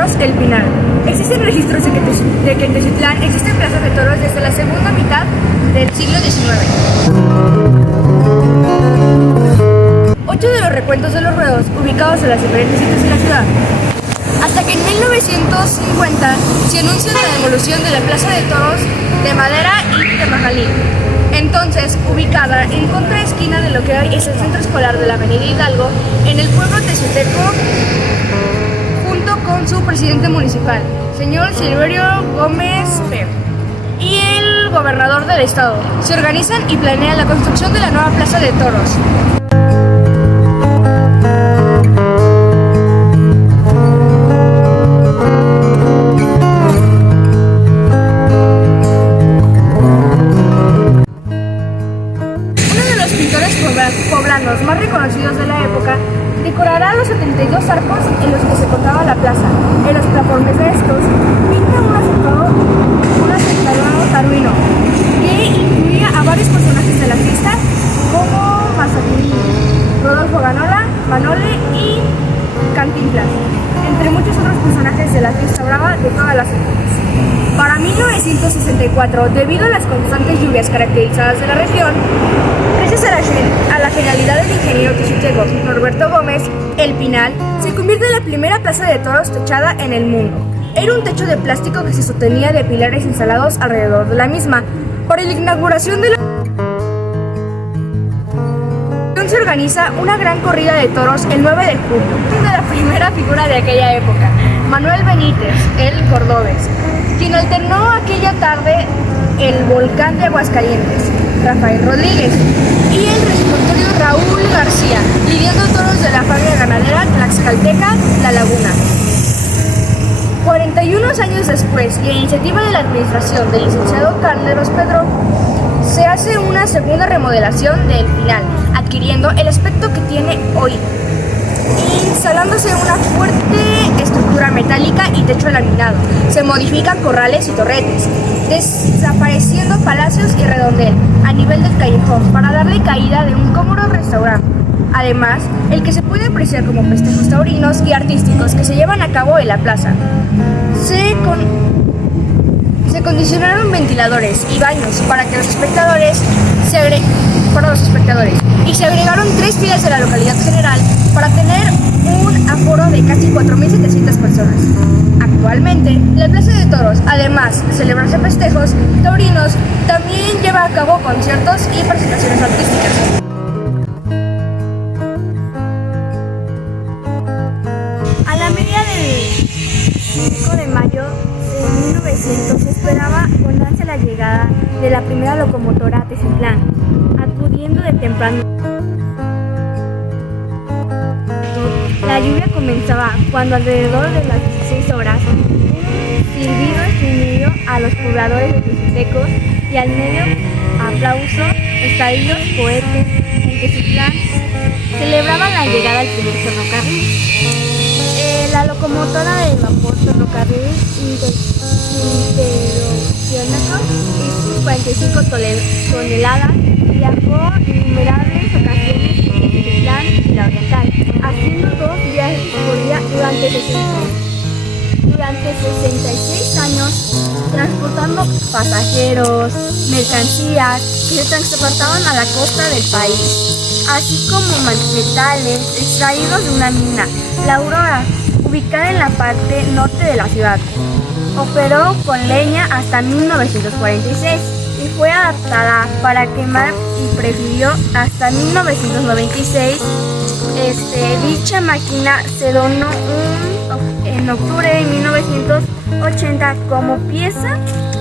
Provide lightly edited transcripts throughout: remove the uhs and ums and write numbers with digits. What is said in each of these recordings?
Toros El Pinar. Existen registros de que en Teciutlán existen plazas de toros desde la segunda mitad del siglo XIX. 8 de los recuentos de los ruedos ubicados en las diferentes sitios de la ciudad. Hasta que en 1950 se anuncia la demolición de la Plaza de Toros de Madera y de Majalí. Entonces, ubicada en contraesquina de lo que hoy es el centro escolar de la Avenida Hidalgo, en el pueblo teciuteco, junto con su presidente municipal, señor Silverio Gómez Pérez, y el gobernador del estado, se organizan y planean la construcción de la nueva Plaza de Toros. Poblanos más reconocidos de la época decorará los 72 arcos en los que se contaba la plaza. En los plaformes de estos pinta un acentuado taruino que incluía a varios personajes de la fiesta como Mazapilín, Rodolfo Ganola, Manole y Cantinflas, entre muchos otros personajes de la fiesta brava de todas las épocas. Para 1964, debido a las constantes lluvias caracterizadas de la región, gracias a la genialidad del ingeniero teciuteco Norberto Gómez, El Pinar se convierte en la primera plaza de toros techada en el mundo. Era un techo de plástico que se sostenía de pilares instalados alrededor de la misma. Para la inauguración de la se organiza una gran corrida de toros el 9 de julio, de la primera figura de aquella época, Manuel Benítez, el Cordobés, quien alternó aquella tarde el volcán de Aguascalientes, Rafael Rodríguez, y el responsorio Raúl García, lidiando toros de la familia ganadera tlaxcalteca La Laguna. 41 años después, y a iniciativa de la administración del licenciado Calderos Pedro, se hace una segunda remodelación del Pinar, adquiriendo el aspecto que tiene hoy, instalándose una fuerte estructura metálica y techo laminado. Se modifican corrales y torretes, desapareciendo palacios y redondel a nivel del callejón para darle caída de un cómodo restaurante. Además, el que se puede apreciar como festejos taurinos y artísticos que se llevan a cabo en la plaza. Se condicionaron ventiladores y baños para los espectadores y se agregaron 3 filas de la localidad general para tener un aforo de casi 4.700 personas. Actualmente, la Plaza de Toros, además de celebrarse festejos taurinos, también lleva a cabo conciertos y presentaciones artísticas. A la media del 5 de mayo de 1900 se esperaba con ansia la llegada de la primera locomotora a Teciutlán, acudiendo de temprano. La lluvia comenzaba cuando alrededor de las 16 horas un silbido extendido a los pobladores de Teciutecos y al medio aplauso, estallidos, cohetes en Teciutlán celebraban la llegada al primer ferrocarril. La locomotora de vapor ferrocarril interoceánico y 55 toneladas viajó innumerables ocasiones entre Teciutlán y la Oriental, haciendo 2 viajes por día durante 66 años, transportando pasajeros, mercancías que se transportaban a la costa del país, así como metales extraídos de una mina, La Aurora, ubicada en la parte norte de la ciudad. Operó con leña hasta 1946 y fue adaptada para quemar y prefirió hasta 1996. Dicha máquina se donó en octubre de 1980 como pieza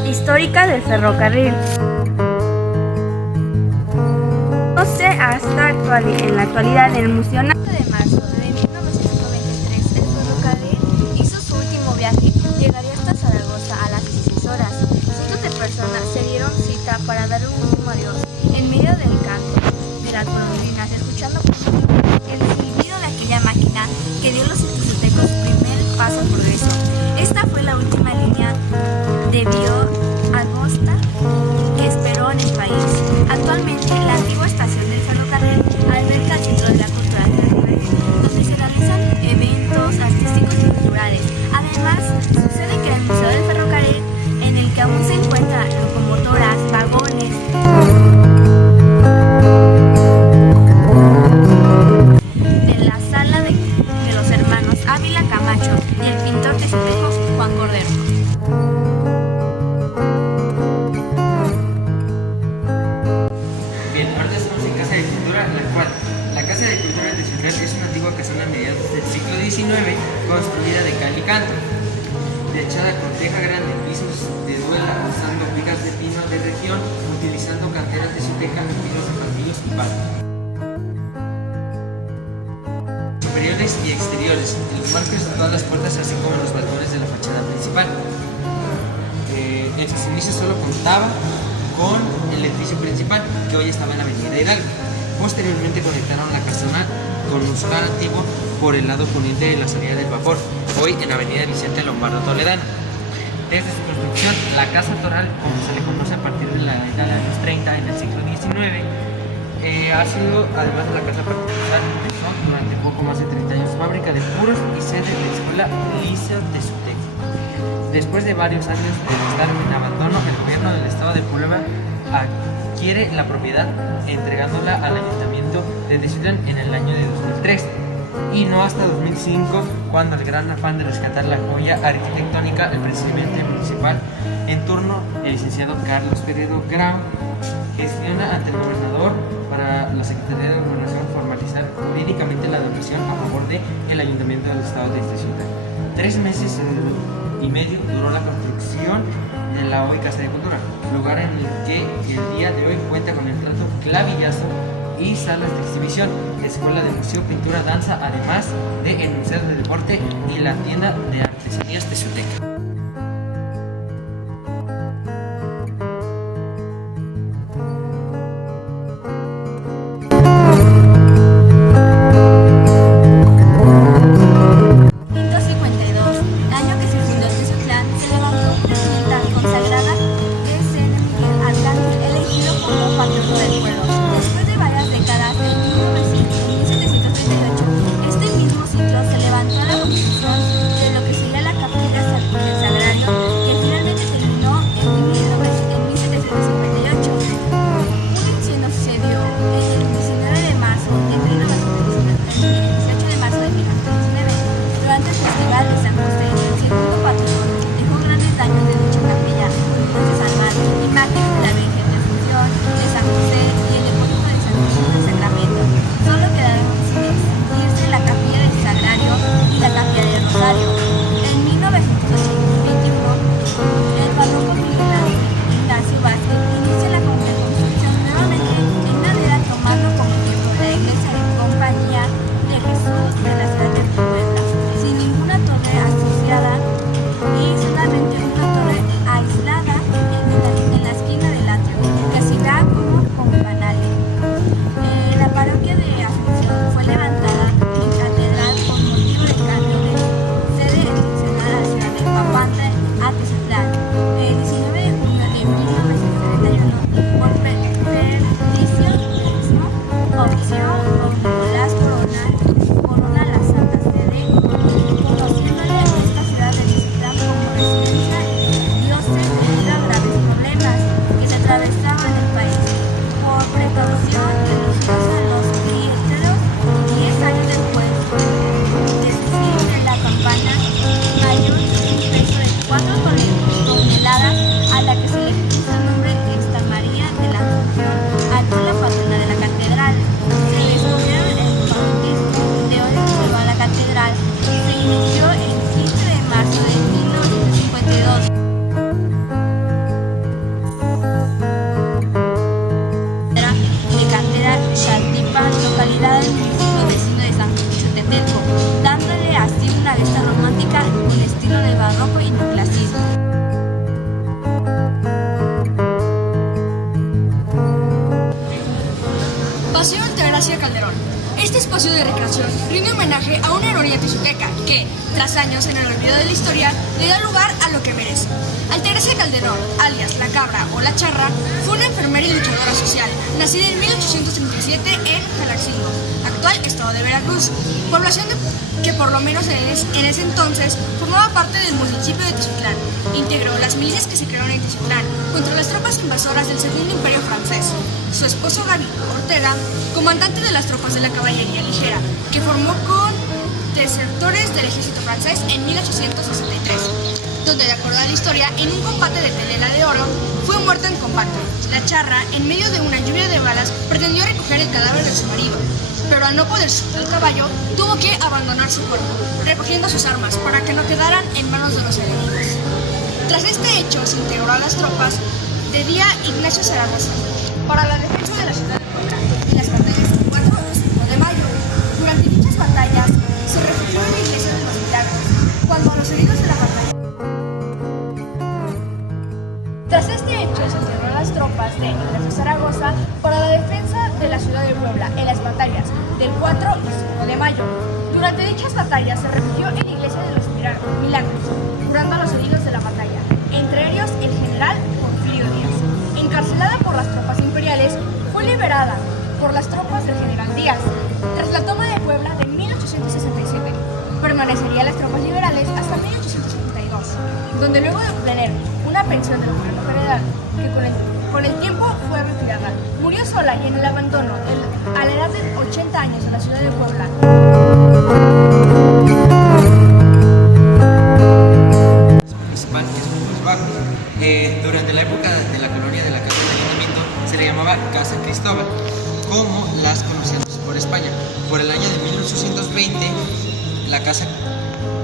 histórica del ferrocarril. No sé hasta en la actualidad en el Museo de marzo de 1993 el ferrocarril hizo su último viaje. Llegaría hasta Zaragoza a las 16 horas. Cientos de personas se dieron cita para dar un último adiós en medio del canto de las golondrinas, escuchando el silbido de aquella máquina que dio a los teciutecos su primer paso al progreso. Esta fue la última línea de Vía-Agosta que esperó en el país. Actualmente, la antigua estación del ferrocarril alberga el Centro de la Cultura del Ferrocarril, donde se realizan eventos artísticos y culturales. Además, Ávila Camacho y el pintor tezcuteco Juan Cordero. Bien, ahora estamos en Casa de Cultura, la Casa de Cultura de Teciutlán es una antigua casona a mediados del siglo XIX, construida de cal y canto, techada con teja grande, pisos de duela, usando vigas de pino de región, utilizando canteras de teja, pinos de palmillos y palos. Superiores y exteriores, en los marcos de todas las puertas, así como en los balcones de la fachada principal. En sus inicios solo contaba con el edificio principal, que hoy estaba en la avenida Hidalgo. Posteriormente conectaron la casona con un solar antiguo por el lado poniente de la salida del vapor, hoy en avenida Vicente Lombardo Toledano. Desde su construcción, la Casa Toral, como se le conoce a partir de la década de los 30 en el siglo XIX, ha sido, además de la casa particular, durante poco más de 30 años, fábrica de puros y sede de la Escuela Liceo Tezcuteco. Después de varios años de estar en abandono, el gobierno del estado de Puebla adquiere la propiedad entregándola al ayuntamiento de Teciutlán en el año de 2003 y no hasta 2005, cuando el gran afán de rescatar la joya arquitectónica, el presidente municipal en turno, el licenciado Carlos Peredo Grau, gestiona ante el gobernador para la Secretaría de Gobernación formalizar jurídicamente la donación a favor del ayuntamiento del estado de Teciutlán. 3 meses y medio duró la construcción de la hoy Casa de Cultura, lugar en el que el día de hoy cuenta con el Teatro Clavillazo y salas de exhibición, escuela de museo, pintura, danza, además de el Museo de Deporte y la tienda de artesanías tezcuteca. Consagrada de San Miguel Arcángel, elegido como patrono del pueblo. Después de varias décadas, en 1738, este mismo ciclo se levantó a la construcción de lo que sería la capilla del Sagrario, que finalmente terminó en 1758. Un incendio sucedió el 19 de marzo de 1919 y el 18 de marzo de 1919, durante el Festival de San José, el segundo patrón. Dejó grandes daños de dicha capilla, imágenes de la Virgen de Asunción, de San José y el depósito de San José del Sacramento. Solo quedaron sin extinguirse la capilla del Sagrario y la capilla del Rosario. En 1921, el párroco Miguel Ignacio Vázquez inicia la reconstrucción nuevamente en madera, tomando como ejemplo la iglesia de Compañía de Jesús de la ciudad de Puebla, sin ninguna torre asociada y solamente una torre aislada en la esquina del atrio, que sirva como campanario. La parroquia de Asunción fue levantada en catedral con motivo del cambio de sede eleccionada a la ciudad de Papantla a Teciutlán, el 19 de junio de 1971, por petición opción por Nicolás Corona la Santa Sede, conociéndole esta ciudad de Teciutlán como residencia dioses debido a graves problemas que se atravesaban el país. Por precaución religiosa, los cristeros, 10 años después de su fin de la campana mayor, un peso de 4 toneladas, a la que se le puso el nombre Esta María de la Asunción, ante la patrona de la catedral. Se descubrieron el bautismo de hoy vuelvo a la catedral. Se inició el 15 de marzo de 1952. De cantera Chaltipan, localidad del municipio vecino de San Xochitepelco, dándole así una vista romántica con estilo de barroco y neoclasismo. Paseo Altagracia Calderón. Este espacio de recreación rinde homenaje a una heroína tezcuteca que, tras años en el olvido de la historia, le da lugar a lo que merece. Altagracia Calderón, alias La Cabra o La Charra, fue una enfermera y luchadora social, nacida en 1837 en Jalaxingo, actual estado de Veracruz, población que por lo menos en ese entonces formaba parte del municipio de Teciutlán. Integró las milicias que se crearon en Teciutlán contra las tropas invasoras del Segundo Imperio Francés. Su esposo Gaby Ortega, comandante de las tropas de la caballería ligera, que formó con desertores del ejército francés en 1863, donde, de acuerdo a la historia, en un combate de Pelela de Oro, fue muerto en combate. La charra, en medio de una lluvia de balas, pretendió recoger el cadáver de su marido, pero al no poder subir al caballo, tuvo que abandonar su cuerpo, recogiendo sus armas para que no quedaran en manos de los enemigos. Tras este hecho, se integró a las tropas de Día Ignacio Zaragoza para la defensa de la ciudad de Puebla en las batallas del 4 y 5 de mayo. Durante dichas batallas, se refugió en la iglesia de los Milagros, cuando a los heridos de la batalla. Tras este hecho, se integró a las tropas de Ignacio Zaragoza para la defensa de la ciudad de Puebla en las batallas del 4 y 5 de mayo. Durante dichas batallas, se refugió en la iglesia de los Milagros, curando a los heridos de la batalla, entre ellos el general Porfirio Díaz. Encarcelada por las tropas imperiales, fue liberada por las tropas del general Díaz. Tras la toma de Puebla de 1867, permanecería las tropas liberales hasta 1872, donde luego de obtener una pensión del gobierno federal, que con el tiempo fue retirada, murió sola y en el abandono a la edad de 80 años en la ciudad de Puebla. Municipal, que es Pueblos Bajos. Durante la época de la colonia de la Casa del Ayuntamiento se le llamaba Casa Cristóbal, como las conocíamos por España. Por el año de 1820, la casa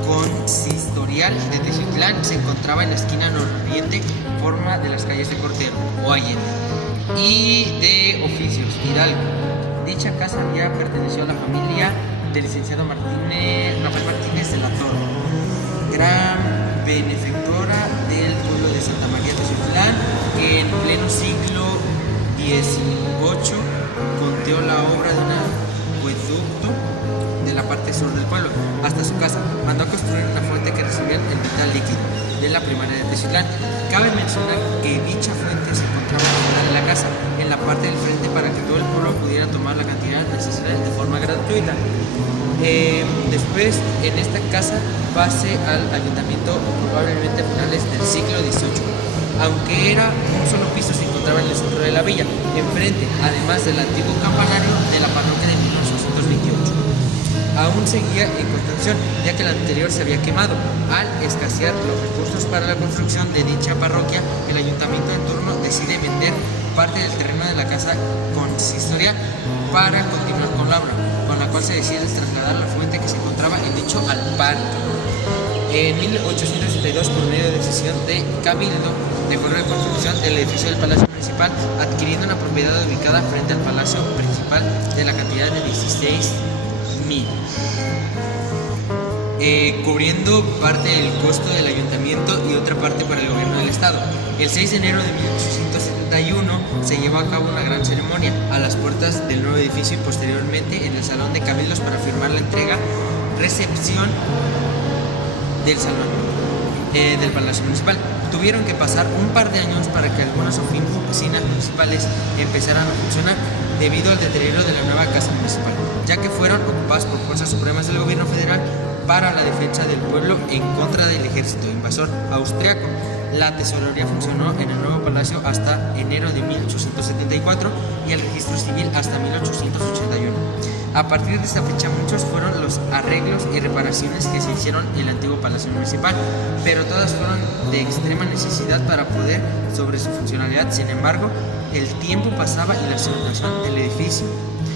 consistorial de Teciutlán se encontraba en la esquina nororiente, forma de las calles de Cortero o Allende, y de oficios Hidalgo. Dicha casa ya perteneció a la familia del licenciado Rafael Martínez de la Torre, gran benefactora del pueblo de Santa María Teciutlán, que en pleno siglo XVIII conteó la obra de un acueducto de la parte sur del pueblo hasta su casa. Mandó a construir una fuente que recibía el vital líquido de la primaria de Teciutlán. Cabe mencionar que dicha fuente se encontraba fuera de la casa, en la parte del frente, para que todo el pueblo pudiera tomar la cantidad necesaria de forma gratuita. Después, en esta casa pase al ayuntamiento probablemente a finales del siglo XVIII. Aunque era un solo piso, se encontraba en el centro de la villa, enfrente, además del antiguo campanario de la parroquia de 1828. Aún seguía en construcción, ya que el anterior se había quemado. Al escasear los recursos para la construcción de dicha parroquia, el ayuntamiento en turno decide vender parte del terreno de la casa consistorial para continuar con la obra, con la cual se decide trasladar la fuente que se encontraba en dicho al parque. En 1862, por medio de decisión de Cabildo, dejó la construcción del edificio del Palacio Municipal, adquiriendo una propiedad ubicada frente al Palacio Principal de la cantidad de 16,000, cubriendo parte del costo del ayuntamiento y otra parte para el gobierno del estado. El 6 de enero de 1871 se llevó a cabo una gran ceremonia a las puertas del nuevo edificio y posteriormente en el Salón de Cabildos para firmar la recepción del salón del Palacio Municipal. Tuvieron que pasar un par de años para que algunas oficinas municipales empezaran a funcionar debido al deterioro de la nueva casa municipal, ya que fueron ocupadas por fuerzas supremas del gobierno federal para la defensa del pueblo en contra del ejército invasor austriaco. La tesorería funcionó en el nuevo palacio hasta enero de 1874 y el registro civil hasta 1881. A partir de esta fecha, muchos fueron los arreglos y reparaciones que se hicieron en el antiguo Palacio Municipal, pero todas fueron de extrema necesidad para poder sobre su funcionalidad. Sin embargo, el tiempo pasaba y la situación del edificio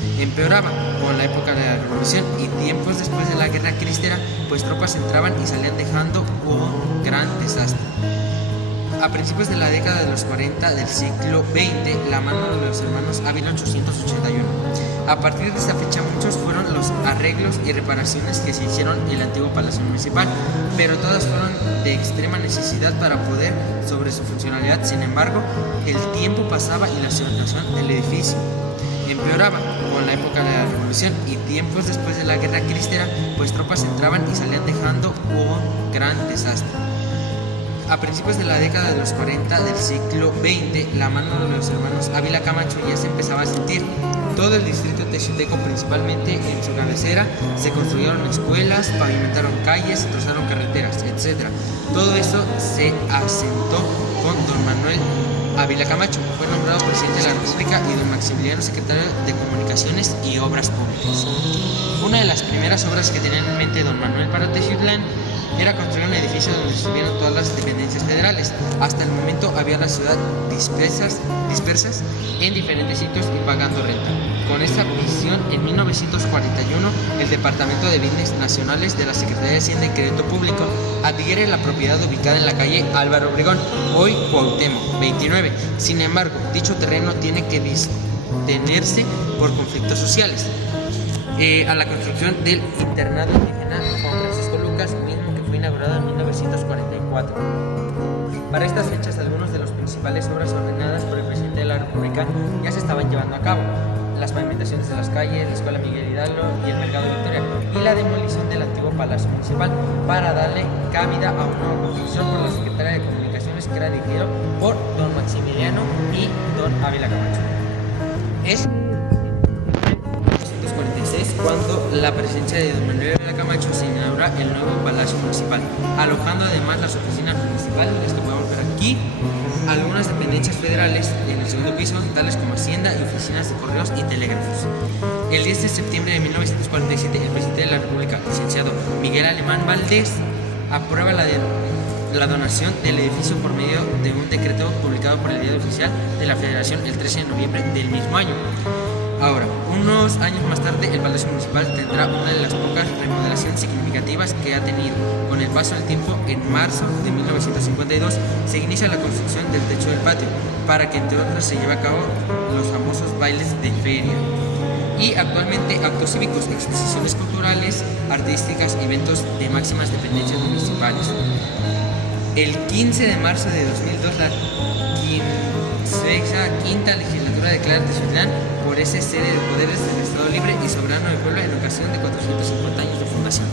empeoraba con la época de la Revolución y tiempos después de la Guerra Cristera, pues tropas entraban y salían dejando un gran desastre. A principios de la década de los 40 del siglo XX, la mano de los hermanos Ávila 881. A partir de esta fecha, muchos fueron los arreglos y reparaciones que se hicieron en el antiguo Palacio Municipal, pero todas fueron de extrema necesidad para poder sobre su funcionalidad. Sin embargo, el tiempo pasaba y la situación del edificio empeoraba con la época de la Revolución y tiempos después de la Guerra Cristera, pues tropas entraban y salían dejando un gran desastre. A principios de la década de los 40 del siglo XX, la mano de los hermanos Ávila Camacho ya se empezaba a sentir. todo el distrito texuteco, principalmente en su cabecera, se construyeron escuelas, pavimentaron calles, trozaron carreteras, etc. Todo eso se asentó con don Manuel Ávila Camacho. Fue nombrado presidente de la República y don Maximiliano secretario de Comunicaciones y Obras Públicas. Una de las primeras obras que tenía en mente don Manuel para Texiutlán era construir un edificio donde estuvieran todas las dependencias federales. Hasta el momento había la ciudad dispersas en diferentes sitios y pagando renta. Con esta visión, en 1941, el Departamento de Bienes Nacionales de la Secretaría de Hacienda y Crédito Público adquiere la propiedad ubicada en la calle Álvaro Obregón, hoy Cuauhtémoc, 29. Sin embargo, dicho terreno tiene que detenerse por conflictos sociales. A la construcción del internado indígena Juan Francisco Lucas, mismo que fue inaugurado en 1944. Para estas fechas, algunas de las principales obras ordenadas por el presidente de la República ya se estaban llevando a cabo: las pavimentaciones de las calles, la Escuela Miguel Hidalgo y el Mercado Victoria, y la demolición del antiguo Palacio Municipal para darle cabida a una nueva construcción por la Secretaría de Comunicaciones, que era dirigido por don Maximiliano y don Ávila Camacho. Es cuando la presencia de don Manuel Ávila Camacho se inaugura el nuevo Palacio Municipal, alojando además las oficinas municipales, que podemos ver aquí, algunas dependencias federales en el segundo piso, tales como Hacienda y oficinas de correos y telégrafos. El 10 de septiembre de 1947, el presidente de la República, licenciado Miguel Alemán Valdés, aprueba la donación del edificio por medio de un decreto publicado por el Diario Oficial de la Federación el 13 de noviembre del mismo año. Ahora, unos años más tarde, el Palacio Municipal tendrá una de las pocas remodelaciones significativas que ha tenido. Con el paso del tiempo, en marzo de 1952, se inicia la construcción del techo del patio, para que entre otras se lleve a cabo los famosos bailes de feria. Y actualmente, actos cívicos, exposiciones culturales, artísticas, eventos de máximas dependencias municipales. El 15 de marzo de 2002, la 15ª legislatura declara Texiutlán por ese sede de poderes del Estado Libre y Soberano del Pueblo en ocasión de 450 años de fundación.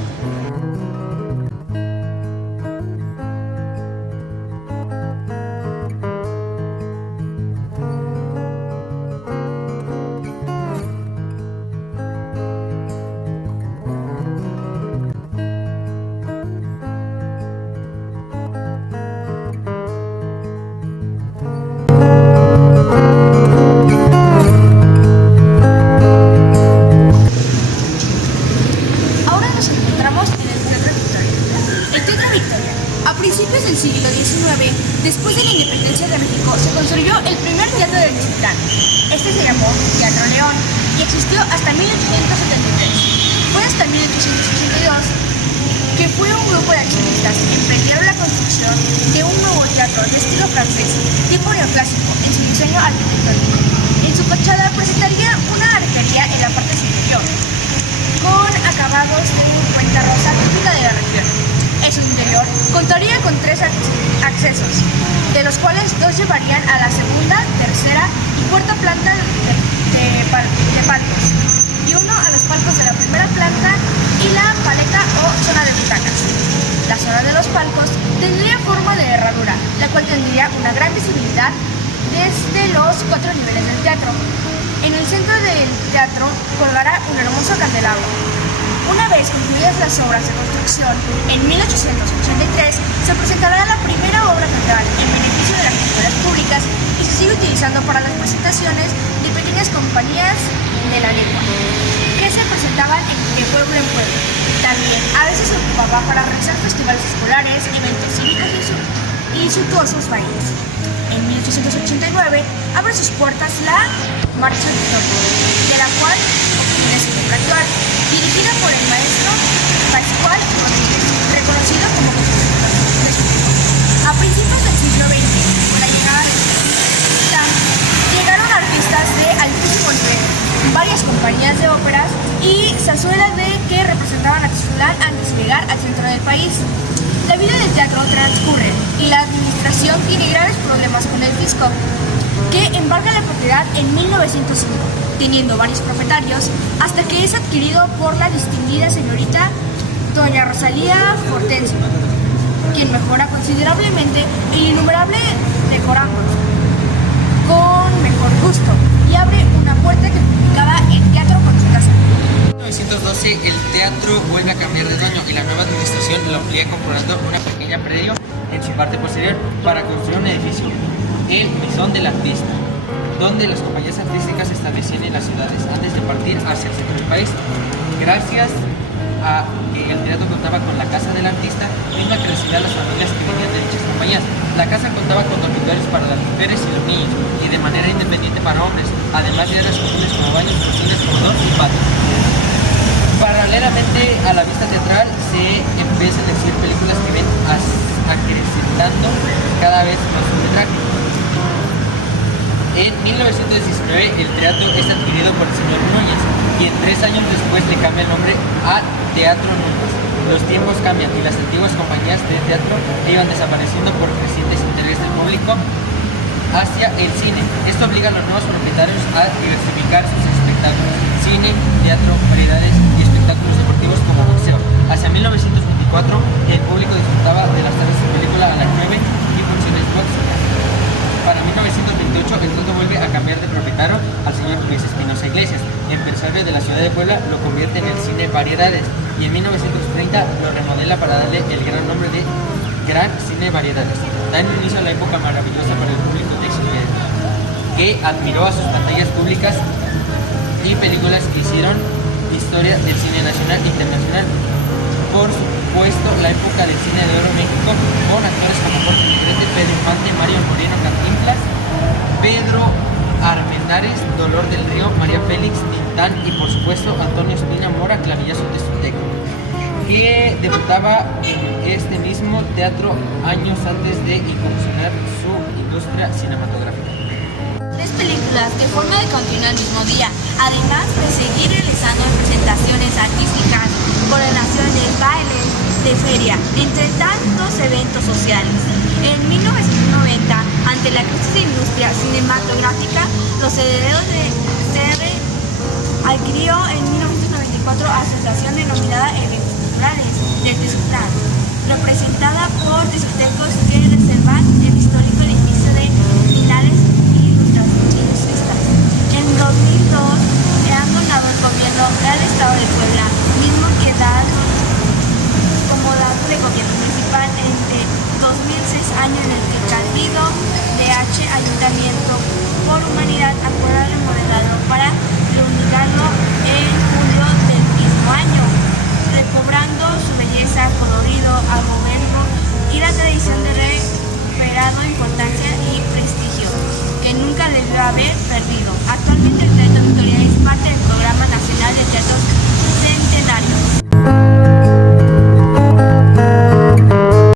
Después de la independencia de México, se construyó el primer teatro de Texiutlán. Este se llamó Teatro León y existió hasta 1873. Fue hasta 1882 que fue un grupo de accionistas que emprendieron la construcción de un nuevo teatro de estilo francés, tipo neoclásico, en su diseño arquitectónico. En su fachada presentaría una arquería en la parte superior, con acabados de cuenta rosa típica de la región. En su interior contaría con 3 accesos, de los cuales 2 llevarían a la segunda, tercera y cuarta planta de palcos, y uno a los palcos de la primera planta y la paleta o zona de butacas. La zona de los palcos tendría forma de herradura, la cual tendría una gran visibilidad desde los 4 niveles del teatro. En el centro del teatro colgará un hermoso candelabro. Una vez concluidas las obras de construcción, en 1883 se presentará la primera obra teatral en beneficio de las escuelas públicas y se sigue utilizando para las presentaciones de pequeñas compañías de la lengua, que se presentaban de pueblo en pueblo. También a veces se ocupaba para realizar festivales escolares, eventos cívicos y suntuosos bailes. En 1889 abre sus puertas la Marcha Victoria, de la cual obtiene su nombre actual, dirigida por el maestro Pascual Rodríguez, reconocido como Jesucristo. A principios del siglo XX, con la llegada de Texiutlán, llegaron artistas de altísimo nivel, varias compañías de óperas y zarzuelas que representaban a Texiutlán antes de llegar al centro del país. La vida del teatro transcurre y la administración tiene graves problemas con el fisco, que embarga la propiedad en 1905, teniendo varios propietarios, hasta que es adquirido por la distinguida señorita doña Rosalía Fortencio, quien mejora considerablemente el innumerable decorando. con mejor gusto y abre una puerta que comunicaba el teatro con su casa. En 1912 el teatro vuelve a cambiar de dueño y la nueva administración lo amplía comprando una pequeña predio en su parte posterior para construir un edificio, el Mesón del Artista, donde las compañías artísticas se establecían en las ciudades antes de partir hacia el centro del país. Gracias a que el teatro contaba con la casa del artista, misma que recibía a las familias que vivían de dichas compañías. La casa contaba con dormitorios para las mujeres y los niños, y de manera independiente para hombres, además de áreas comunes como baños, cocinas, comedor y patio. Paralelamente a la vista teatral se empiezan a exhibir películas que ven acrecentando cada vez más su metraje. En 1919 el teatro es adquirido por el señor Núñez y 3 años después le cambia el nombre a Teatro Núñez. Los tiempos cambian y las antiguas compañías de teatro iban desapareciendo por crecientes intereses del público hacia el cine. Esto obliga a los nuevos propietarios a diversificar sus espectáculos: cine, teatro, variedades y espectáculos deportivos como boxeo. Hacia 1924 el público disfrutaba de las tardes de película a las 9 y funciones boxeo. Para 1928 el teatro vuelve a cambiar de propietario al señor Luis Espinosa Iglesias, empresario de la ciudad de Puebla. Lo convierte en el cine Variedades y en 1930 lo remodela para darle el gran nombre de Gran Cine Variedades. Dan inicio a la época maravillosa para el público de Extremadura, que admiró a sus pantallas públicas y películas que hicieron historia del cine nacional e internacional. Por supuesto, la época del cine de oro en México, con actores como Jorge Negrete, Pedro Infante, Mario Moreno Cantinflas, Pedro Armendáriz, Dolor del Río, María Félix, Tintán y por supuesto Antonio Espina Mora, Clavillazo Tezuteco, que debutaba en este mismo teatro años antes de incursionar su industria cinematográfica. 3 películas de forma de continuar el mismo día, además de seguir realizando presentaciones artísticas, coronaciones, bailes de feria, entre tantos eventos sociales. En 1990, ante la crisis de industria cinematográfica, los herederos de CR adquirió en 1994 asociación denominada Eventos Culturales del Tezutlán, representada por tezutecos que reservan el histórico edificio de Linares y Ilustristas. En 2002 han donado el gobierno al Estado de Puebla, mismo que da como dato de gobierno municipal entre 2006, año en el que Cabildo de Ayuntamiento por Humanidad acuerda remodelarlo para reunificarlo